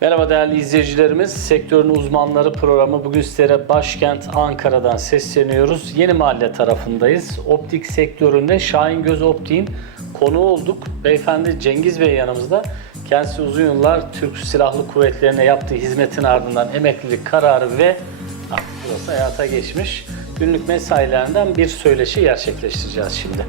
Merhaba değerli izleyicilerimiz. Sektörün uzmanları programı bugün sizlere başkent Ankara'dan sesleniyoruz. Yeni Mahalle tarafındayız. Optik sektöründe Şahin Göz Optik'in konuğu olduk. Beyefendi Cengiz Bey yanımızda. Kendisi uzun yıllar Türk Silahlı Kuvvetleri'ne yaptığı hizmetin ardından emeklilik kararı ve ah, burası hayata geçmiş. Günlük mesailerinden bir söyleşi gerçekleştireceğiz şimdi.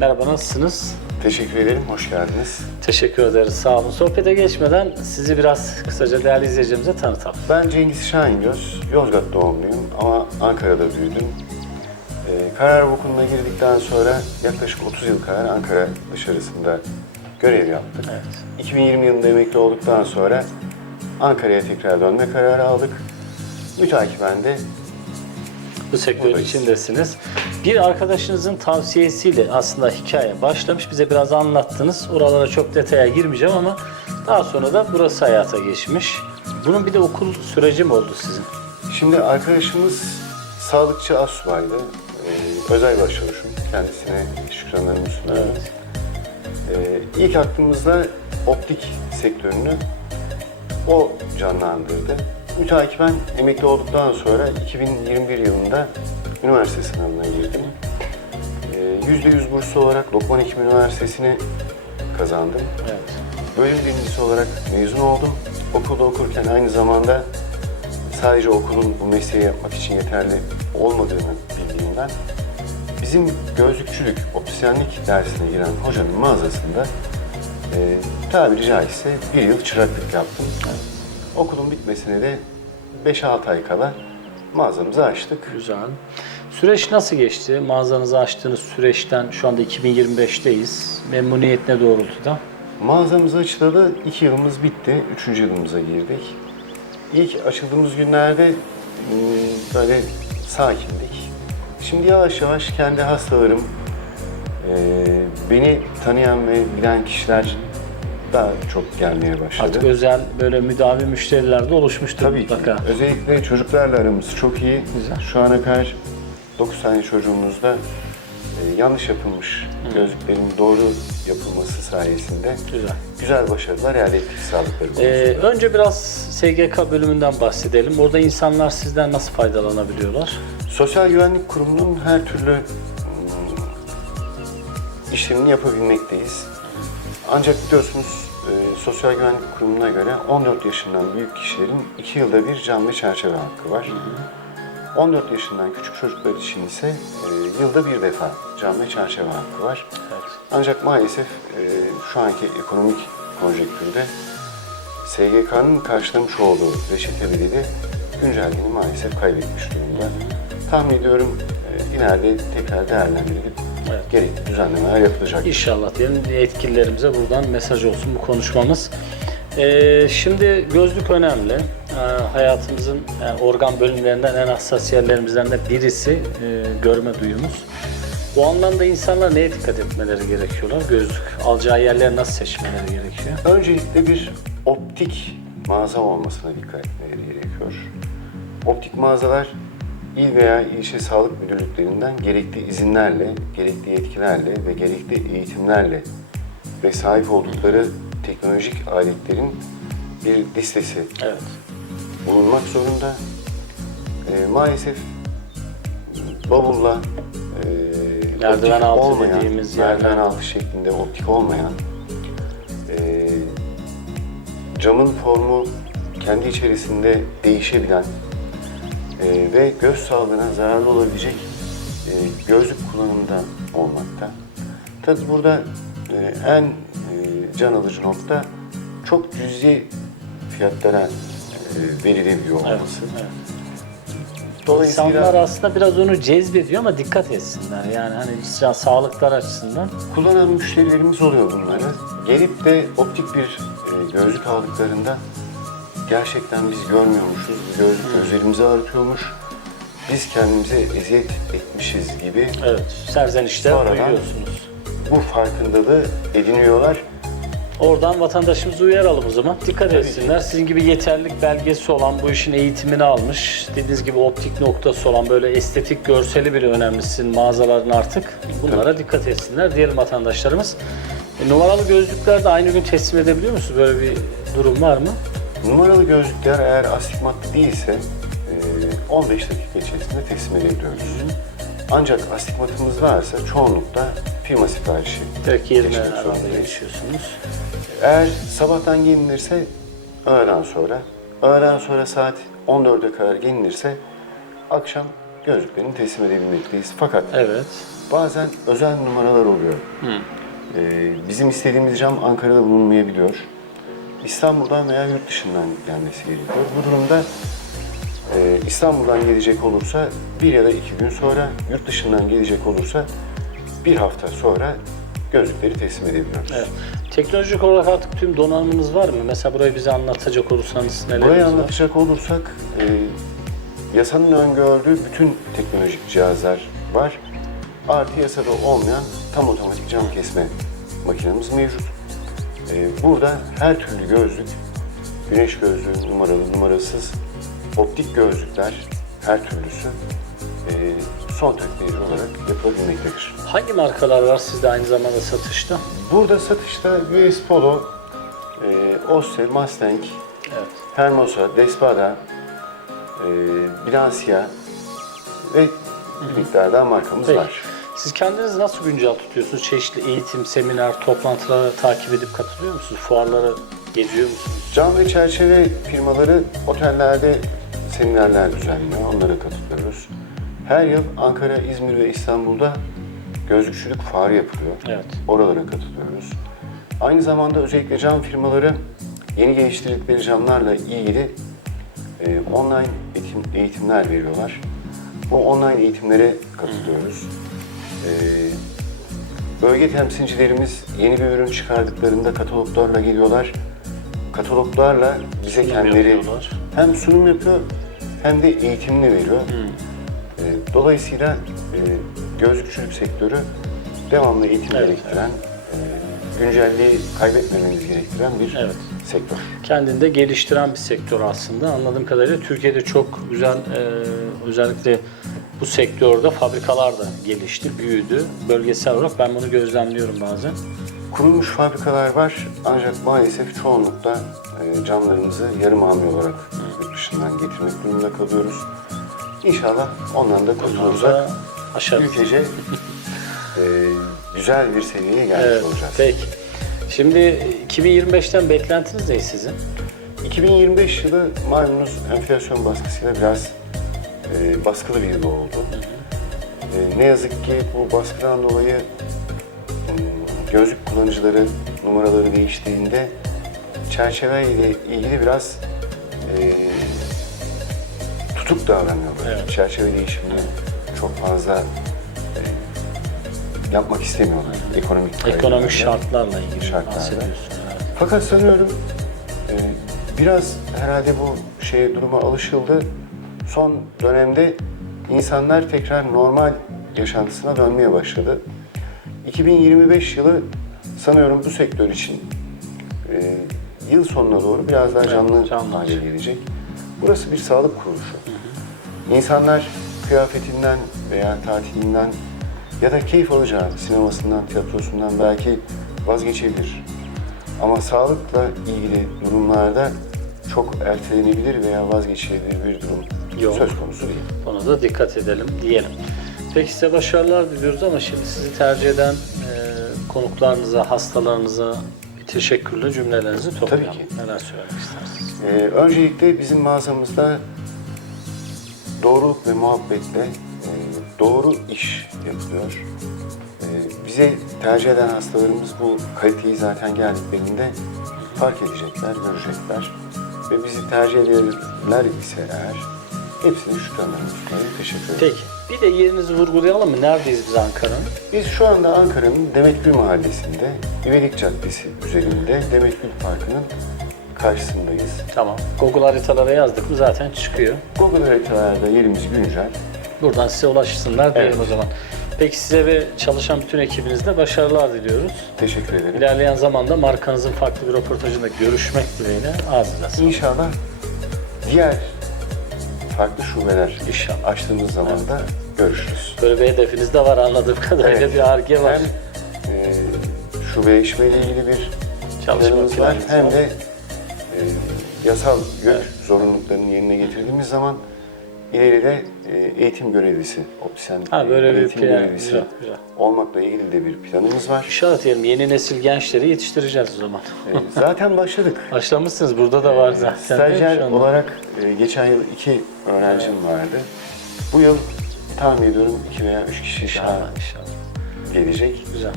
Merhaba nasılsınız? Teşekkür ederim, hoş geldiniz. Teşekkür ederiz. Sağ olun. Sohbete geçmeden sizi biraz kısaca değerli izleyicilerimize tanıtalım. Ben Cengiz Şahingöz, Yozgat doğumluyum ama Ankara'da büyüdüm. Ee, karar okuluna girdikten sonra yaklaşık 30 yıl kadar Ankara dışarısında görev yaptık. Evet. 2020 yılında emekli olduktan sonra Ankara'ya tekrar dönme kararı aldık. Mütakiben de Bu sektör Buradayız. içindesiniz. Bir arkadaşınızın tavsiyesiyle aslında hikaye başlamış. Bize biraz anlattınız. Oralara çok detaya girmeyeceğim ama daha sonra da burası hayata geçmiş. Bunun bir de okul süreci mi oldu sizin? Şimdi arkadaşımız sağlıkçı asubaydı. Ee, özel başçavuşum. Kendisine şükranlarımı sunuyorum. Evet. Ee, ilk aklımızda optik sektörünü o canlandırdı. Mütakiben emekli olduktan sonra 2021 yılında üniversite sınavına girdim. Ee, %100 burslu olarak Lokman Hekim Üniversitesi'ni kazandım. Evet. Bölüm birincisi olarak mezun oldum. Okulda okurken aynı zamanda sadece okulun bu mesleği yapmak için yeterli olmadığını bildiğimden bizim gözlükçülük, optisyenlik dersine giren hocanın mağazasında e, tabiri caizse bir yıl çıraklık yaptım. Okulun bitmesine de 5-6 ay kala mağazamızı açtık. Güzel. Süreç nasıl geçti? Mağazanızı açtığınız süreçten şu anda 2025'teyiz. Memnuniyet ne doğrultuda? Mağazamızı açılalı iki yılımız bitti, üçüncü yılımıza girdik. İlk açıldığımız günlerde hmm, böyle sakindik. Şimdi yavaş yavaş kendi hastalarım, eee, beni tanıyan ve bilen kişiler daha çok gelmeye başladı. Artık özel böyle müdavi müşteriler de oluşmuştur Tabii ki. mutlaka. Özellikle çocuklarla aramız çok iyi. Güzel. Şu ana kadar 9 tane çocuğumuzda e, yanlış yapılmış gözlüklerin doğru yapılması sayesinde Güzel. güzel başarılar elde ettik sağlıkları konusunda. Ee, önce biraz SGK bölümünden bahsedelim. Orada insanlar sizden nasıl faydalanabiliyorlar? Sosyal Güvenlik Kurumu'nun her türlü mm, işlemini yapabilmekteyiz. Ancak biliyorsunuz e, Sosyal Güvenlik Kurumu'na göre 14 yaşından büyük kişilerin 2 yılda bir canlı çerçeve hakkı var. 14 yaşından küçük çocuklar için ise e, yılda bir defa canlı çerçeve hakkı var. Evet. Ancak maalesef e, şu anki ekonomik konjektürde SGK'nın karşılamış olduğu reçete bedeli güncelliğini maalesef kaybetmiş durumda. Tahmin ediyorum e, ileride tekrar değerlendirilip Evet. gerekli düzenlemeler yapılacak. İnşallah diyelim yetkililerimize buradan mesaj olsun bu konuşmamız. Ee, şimdi gözlük önemli. Ee, hayatımızın yani organ bölümlerinden en hassas yerlerimizden de birisi e, görme duyumuz. Bu anlamda insanlar neye dikkat etmeleri gerekiyorlar? Gözlük alacağı yerleri nasıl seçmeleri gerekiyor? Öncelikle bir optik mağaza olmasına dikkat etmeleri gerekiyor. Optik mağazalar il veya ilçe sağlık müdürlüklerinden gerekli izinlerle, gerekli yetkilerle ve gerekli eğitimlerle ve sahip oldukları teknolojik aletlerin bir listesi Evet. bulunmak zorunda. Eee, maalesef bavulla Merdiven optik altı olmayan, dediğimiz merdiven yerler. altı şeklinde optik olmayan eee, camın formu kendi içerisinde değişebilen eee, ve göz sağlığına zararlı olabilecek eee, gözlük kullanımında olmakta. Tabi burada eee, en eee, can alıcı nokta çok cüzi fiyatlara eee, verilebiliyor Evet. olması. evet. Dolayısıyla İnsanlar aslında biraz onu cezbediyor ama dikkat etsinler. Yani hani sa- sağlıklar açısından. kullanan müşterilerimiz oluyor bunları. Gelip de optik bir e, gözlük aldıklarında gerçekten biz görmüyormuşuz, gözlük gözlerimizi ağrıtıyormuş, biz kendimize eziyet etmişiz gibi Evet, serzenişler Sonradan- duyuyorsunuz. bu farkındalığı ediniyorlar. Oradan vatandaşımızı uyaralım o zaman. Dikkat etsinler. Sizin gibi yeterlilik belgesi olan, bu işin eğitimini almış, dediğiniz gibi optik noktası olan böyle estetik görseli bile önemli sizin mağazaların artık. Bunlara dikkat etsinler diyelim vatandaşlarımız. E, numaralı gözlükler de aynı gün teslim edebiliyor musunuz? Böyle bir durum var mı? Numaralı gözlükler eğer astigmatlı değilse e, 15 dakika içerisinde teslim edebiliyoruz. Ancak astigmatımız varsa çoğunlukla firma siparişi Direkt yerine geçmek herhalde zorundayız. geçiyorsunuz. Eğer sabahtan gelinirse öğleden sonra, öğleden sonra saat 14'e kadar gelinirse akşam gözlüklerini teslim edebilmekteyiz. Fakat Evet. bazen özel numaralar oluyor. Ee, bizim istediğimiz cam Ankara'da bulunmayabiliyor. İstanbul'dan veya yurt dışından gelmesi gerekiyor. Bu durumda e, İstanbul'dan gelecek olursa bir ya da iki gün sonra, yurt dışından gelecek olursa bir hafta sonra gözlükleri teslim edebiliyoruz. Evet. Teknolojik olarak artık tüm donanımınız var mı? Mesela burayı bize anlatacak olursanız neleriniz Burayı var? anlatacak olursak, e, yasanın öngördüğü bütün teknolojik cihazlar var. Artı yasada olmayan tam otomatik cam kesme makinemiz mevcut. E, burada her türlü gözlük, güneş gözlüğü numaralı, numarasız, optik gözlükler, her türlüsü e, son teknoloji olarak yapılabilmektedir. Hangi markalar var sizde aynı zamanda satışta? Burada satışta US Polo, e, Osse, Mustang, Evet. Hermosa, Despada, e, Bilancia ve bir miktar daha markamız Peki. var. Siz kendinizi nasıl güncel tutuyorsunuz? Çeşitli eğitim, seminer, toplantılara takip edip katılıyor musunuz? Fuarlara geziyor musunuz? Cam ve çerçeve firmaları otellerde seminerler düzenliyor, onlara katılıyoruz. Her yıl Ankara, İzmir ve İstanbul'da gözlükçülük fuarı yapılıyor. Evet. Oralara katılıyoruz. Aynı zamanda özellikle cam firmaları yeni geliştirdikleri camlarla ilgili e, online eğitim, eğitimler veriyorlar. Bu online eğitimlere katılıyoruz. E, bölge temsilcilerimiz yeni bir ürün çıkardıklarında kataloglarla geliyorlar. Kataloglarla bize Sunum kendileri yapıyorlar. hem sunum yapıyor hem de eğitimini veriyor. E, Dolayısıyla e, gözlükçülük sektörü devamlı eğitim Evet, gerektiren, e, güncelliği kaybetmemeniz gerektiren bir Evet. sektör. Kendini de geliştiren bir sektör aslında. Anladığım kadarıyla Türkiye'de çok güzel e, özellikle bu sektörde fabrikalar da gelişti, büyüdü. Bölgesel olarak ben bunu gözlemliyorum bazen. Kurulmuş fabrikalar var ancak maalesef çoğunlukla e, camlarımızı yarım hamle olarak yurt dışından getirmek durumunda kalıyoruz. İnşallah ondan da kurtulacak. Ülkece e, güzel bir seviyeye gelmiş Evet, olacağız. peki. Şimdi 2025'ten beklentiniz ne sizin? 2025 yılı malumunuz enflasyon baskısıyla biraz e, baskılı bir yıl oldu. E, ne yazık ki bu baskıdan dolayı m, gözlük kullanıcıları numaraları değiştiğinde çerçeve ile ilgili biraz e, tutuk davranıyorlar. Evet. Çerçeve değişimini çok fazla e, yapmak istemiyorlar. Ekonomik Ekonomik şartlarla ilgili Şartlarla. bahsediyorsun. Evet. Fakat sanıyorum e, biraz herhalde bu şeye duruma alışıldı. Son dönemde insanlar tekrar normal yaşantısına dönmeye başladı. 2025 yılı sanıyorum bu sektör için e, yıl sonuna doğru biraz daha canlı, canlı hale gelecek. Burası bir sağlık kuruluşu. İnsanlar kıyafetinden veya tatilinden ya da keyif alacağı sinemasından, tiyatrosundan belki vazgeçebilir. Ama sağlıkla ilgili durumlarda çok ertelenebilir veya vazgeçilebilir bir durum Yok. söz konusu değil. Ona da dikkat edelim diyelim. Peki size başarılar diliyoruz ama şimdi sizi tercih eden e, konuklarınıza, hastalarınıza bir teşekkürlü cümlelerinizi toplayalım. ki. Neler söylemek istersiniz? Ee, öncelikle bizim mağazamızda doğruluk ve muhabbetle e, doğru iş yapılıyor. E, bize tercih eden hastalarımız bu kaliteyi zaten geldiklerinde fark edecekler, görecekler. Ve bizi tercih ederler ise eğer hepsine şükranlarımı teşekkür ederim. Peki. Bir de yerinizi vurgulayalım mı? Neredeyiz biz Ankara'nın? Biz şu anda Ankara'nın Demetgül Mahallesi'nde, İvedik Caddesi üzerinde Demetgül Parkı'nın karşısındayız. Tamam. Google haritalara yazdık mı zaten çıkıyor. Google haritalarda yerimiz güncel. Buradan size ulaşsınlar diyelim Evet. o zaman. Peki size ve çalışan bütün ekibinizde başarılar diliyoruz. Teşekkür ederim. İlerleyen zamanda markanızın farklı bir röportajında görüşmek dileğiyle ağzınıza İnşallah diğer farklı şubeler İnşallah. açtığımız zaman da görüşürüz. Böyle bir hedefiniz de var anladığım kadarıyla Evet. bir arge var. Hem e, şubeleşmeyle ilgili bir Çalışma planımız var planınız hem var. de e, yasal YÖK zorunluluklarını yerine getirdiğimiz zaman ileride e, eğitim görevlisi, optisyen Ha, böyle bir eğitim plan. görevlisi Güzel, güzel. olmakla ilgili de bir planımız var. İnşallah diyelim yeni nesil gençleri yetiştireceğiz o zaman. E, zaten başladık. Başlamışsınız burada da var zaten. değil mi Stajyer şu anda? olarak e, geçen yıl iki öğrencim vardı. Bu yıl tahmin ediyorum iki veya üç kişi daha İnşallah inşallah. gelecek. Güzel.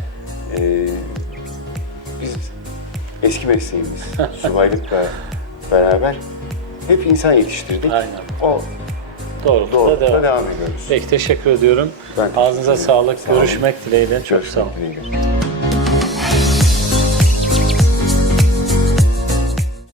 E, biz eski mesleğimiz, subaylıkla beraber hep insan yetiştirdik. Aynen. O Doğru. doğrultuda devam. devam ediyoruz. Peki teşekkür ediyorum. Ben teşekkür Ağzınıza ederim. sağlık. Sağ olun. Görüşmek dileğiyle. Çok sağ olun. Görüşmek dileğiyle.